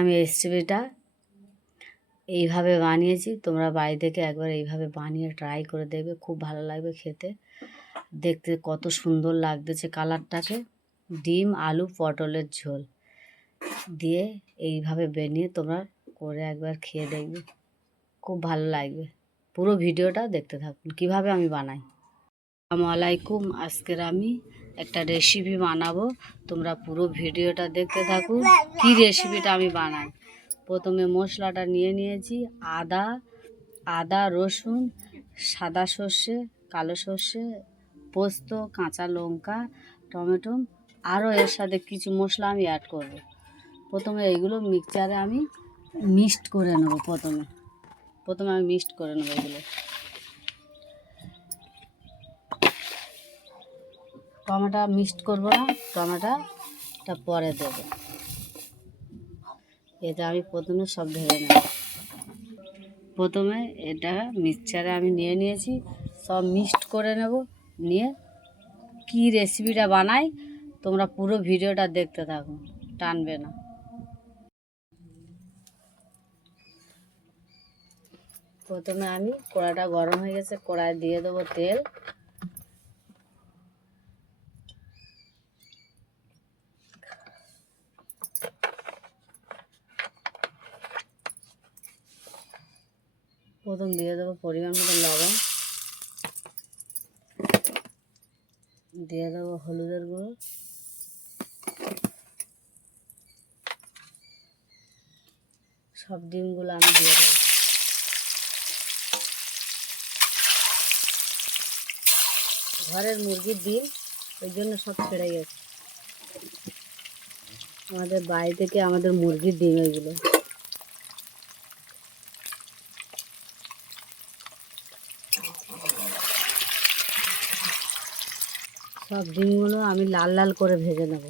আমি রেসিপিটা এইভাবে বানিয়েছি, তোমরা বাড়ি থেকে একবার এইভাবে বানিয়ে ট্রাই করে দেখবে, খুব ভালো লাগবে খেতে। দেখতে কত সুন্দর লাগতেছে কালারটাকে। ডিম আলু পটলের ঝোল দিয়ে এইভাবে বানিয়ে তোমরা করে একবার খেয়ে দেখবে, খুব ভালো লাগবে। পুরো ভিডিওটা দেখতে থাকুন কিভাবে আমি বানাই। আসসালামু আলাইকুম। আজকের আমি একটা রেসিপি বানাবো, তোমরা পুরো ভিডিওটা দেখতে থাকুন কি রেসিপিটা আমি বানাই। প্রথমে মশলাটা নিয়েছি আদা রসুন, সাদা সর্ষে, কালো সর্ষে, পোস্ত, কাঁচা লঙ্কা, টমেটো, আরও এর সাথে কিছু মশলা আমি অ্যাড করব। প্রথমে এইগুলো মিক্সচারে আমি মিক্সড করে নেব। প্রথমে আমি মিক্সড করে নেব এগুলো। টমেটো মিক্সড করবো না, টমেটোটা পরে দেবো। এটা আমি প্রথমে সব ঢেলে নেব। প্রথমে এটা মিক্সচারে আমি নিয়েছি, সব মিক্সড করে নেব। নিয়ে কি রেসিপিটা বানাই তোমরা পুরো ভিডিওটা দেখতে থাকো, টানবে না। প্রথমে আমি কড়াটা গরম হয়ে গেছে, কড়ায় দিয়ে দেবো তেল। প্রথম দিয়ে দেবো পরিমাণ মতো লবণ, দিয়ে দেবো হলুদের গুঁড়ো, সব ডিমগুলো আমি দিয়ে দেবো। ঘরের মুরগির ডিম, ওই জন্য সব ছেড়ে গেছে। আমাদের বাড়ি থেকে আমাদের মুরগির ডিম এগুলো। সব ডিমগুলো আমি লাল লাল করে ভেজে নেব।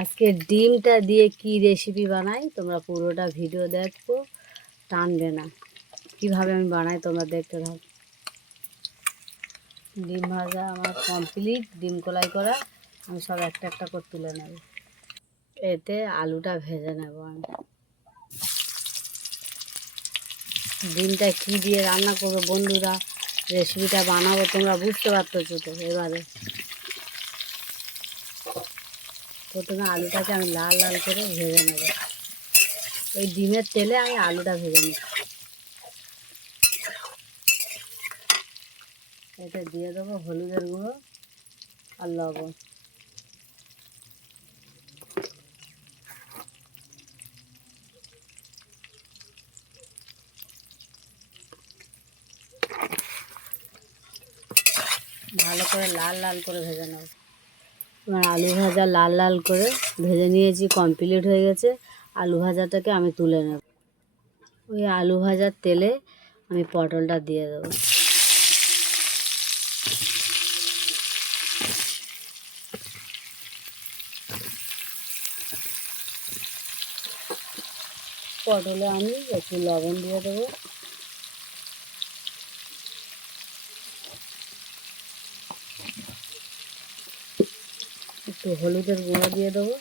আজকে ডিমটা দিয়ে কি রেসিপি বানাই তোমরা পুরোটা ভিডিও দেখো, টানবে না। কিভাবে আমি বানাই তোমরা দেখতে থাকো। ডিম ভাজা আমার কমপ্লিট, ডিম কলাই করা। আমি সব একটা একটা করে তুলে নেব। এতে আলুটা ভেজে নেব আমি। ডিমটা কি দিয়ে রান্না করবো বন্ধুরা, রেসিপিটা বানাবো, তোমরা বুঝতে পারতেছো তো। এবারে প্রথমে আলুটাকে আমি লাল লাল করে ভেজে নেব। ওই ডিমের তেলে আমি আলুটা ভেজে নেব। এতে দিয়ে দেবো হলুদের গুঁড়ো আর লবণ। ভালো করে লাল লাল করে ভেজে নেব। এবার আলু ভাজা লাল লাল করে ভেজে নিয়েছি, কমপ্লিট হয়ে গেছে। আলু ভাজাটাকে আমি তুলে নেব। ওই আলু ভাজার তেলে আমি পটলটা দিয়ে দেবো। পটলে আমি একটু লবণ দিয়ে দেবো, একটু হলুদের গুঁড়ো দিয়ে দেবো,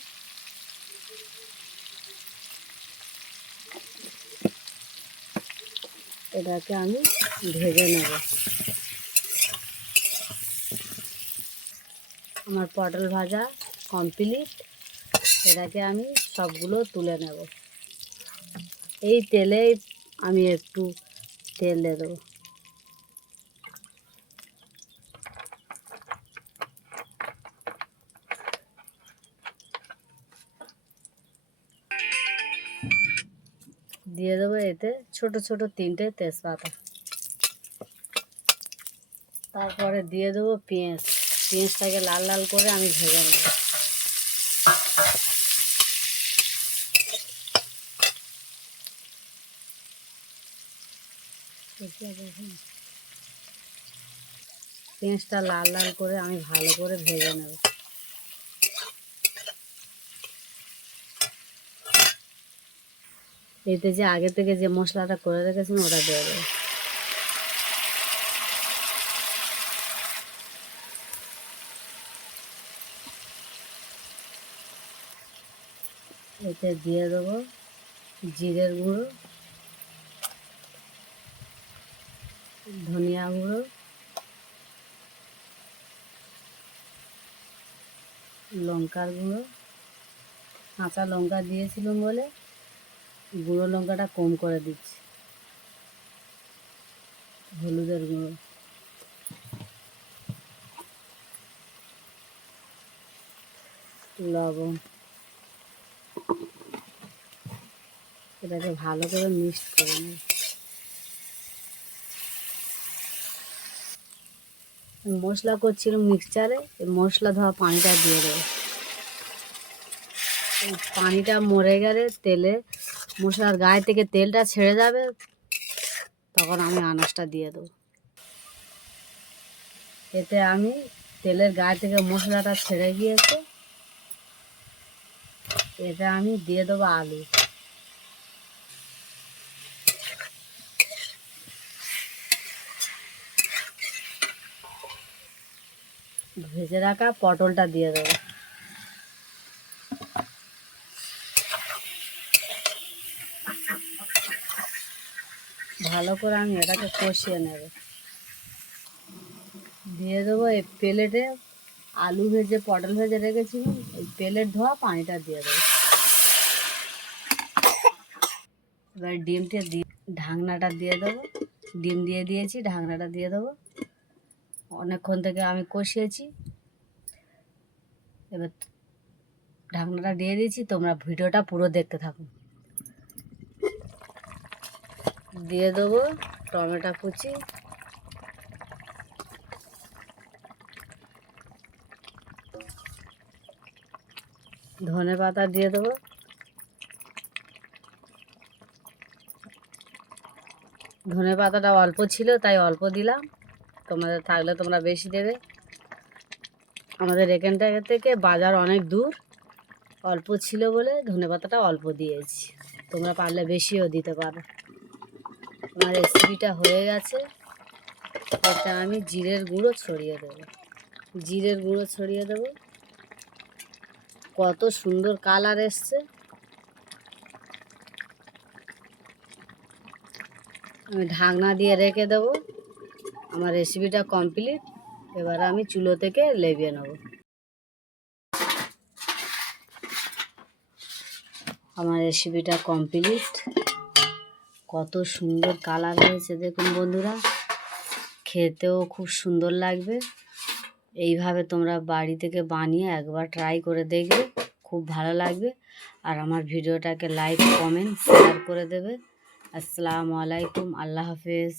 এটাকে আমি ভেজে নেব। আমার পটল ভাজা কমপ্লিট। এটাকে আমি সবগুলো তুলে নেব। এই তেলে আমি একটু তেল দিয়ে দেবো। দিয়ে দেবো এতে ছোট ছোট 3টে তেজপাতা। তারপরে দিয়ে দেবো পেঁয়াজটাকে লাল লাল করে আমি ভেজে নেব। পেঁয়াজটা লাল লাল করে আমি ভালো করে ভেজে নেব। এতে যে আগে থেকে যে মশলাটা করে রেখেছেন ওটা দিয়ে দেবো। এতে দিয়ে দেবো জিরের গুঁড়ো, ধনিয়া গুঁড়ো, লঙ্কার গুঁড়ো। কাঁচা লঙ্কা দিয়েছিলাম বলে গুঁড়ো লঙ্কাটা কম করে দিচ্ছি। হলুদের গুঁড়ো, লবণ। এটাকে ভালো করে মিক্সড করে নেব। মশলা করছিলাম মিক্সচারে, মশলা ধোয়া পানিটা দিয়ে দেবো। এই পানিটা মরে গেলে তেলে মশলার গায়ে থেকে তেলটা ছেড়ে যাবে, তখন আমি আনাজটা দিয়ে দেবো। এতে আমি তেলের গায়ে থেকে মশলাটা ছেড়ে গিয়েছে, এতে আমি দিয়ে দেবো আলু। ভেজে রাখা পটলটা দিয়ে দেবো। ভালো করে আমি এটাকে কষিয়ে নেব। দিয়ে দেবো এই প্লেটে আলু ভেজে পটল ভেজে রেখেছিলাম, এই প্লেট ধোয়া পানিটা দিয়ে দেবো। এবার ডিমটা দিয়ে ঢাকনাটা দিয়ে দেবো। ডিম দিয়ে দিয়েছি, ঢাকনাটা দিয়ে দেবো। অনেকক্ষণ থেকে আমি কষিয়েছি, এবার ঢাকনাটা দিয়ে দিয়েছি। তোমরা ভিডিওটা পুরো দেখতে থাকো। দিয়ে দেবো টমেটো কুচি, ধনে পাতা দিয়ে দেবো। ধনে পাতাটা অল্প ছিল তাই অল্প দিলাম, তোমাদের থাকলে তোমরা বেশি দেবে। আমাদের এখানটা থেকে বাজার অনেক দূর, অল্প ছিল বলে ধনে পাতাটা অল্প দিয়েছি। তোমরা পারলে বেশিও দিতে পারো। আমার রেসিপিটা হয়ে গেছে। এটা আমি জিরের গুঁড়ো ছড়িয়ে দেবো। জিরের গুঁড়ো ছড়িয়ে দেবো। কত সুন্দর কালার এসছে। আমি ঢাকনা দিয়ে রেখে দেবো। আমার রেসিপিটা কমপ্লিট। এবার আমি চুলো থেকে লেবিয়ে নেব। আমার রেসিপিটা কমপ্লিট। কত সুন্দর কালার হয়েছে দেখুন বন্ধুরা, খেতেও খুব সুন্দর লাগবে। এইভাবে তোমরা বাড়ি থেকে বানিয়ে একবার ট্রাই করে দেখবে, খুব ভালো লাগবে। আর আমার ভিডিওটাকে লাইক কমেন্ট শেয়ার করে দেবে। আসসালামু আলাইকুম, আল্লাহ হাফেজ।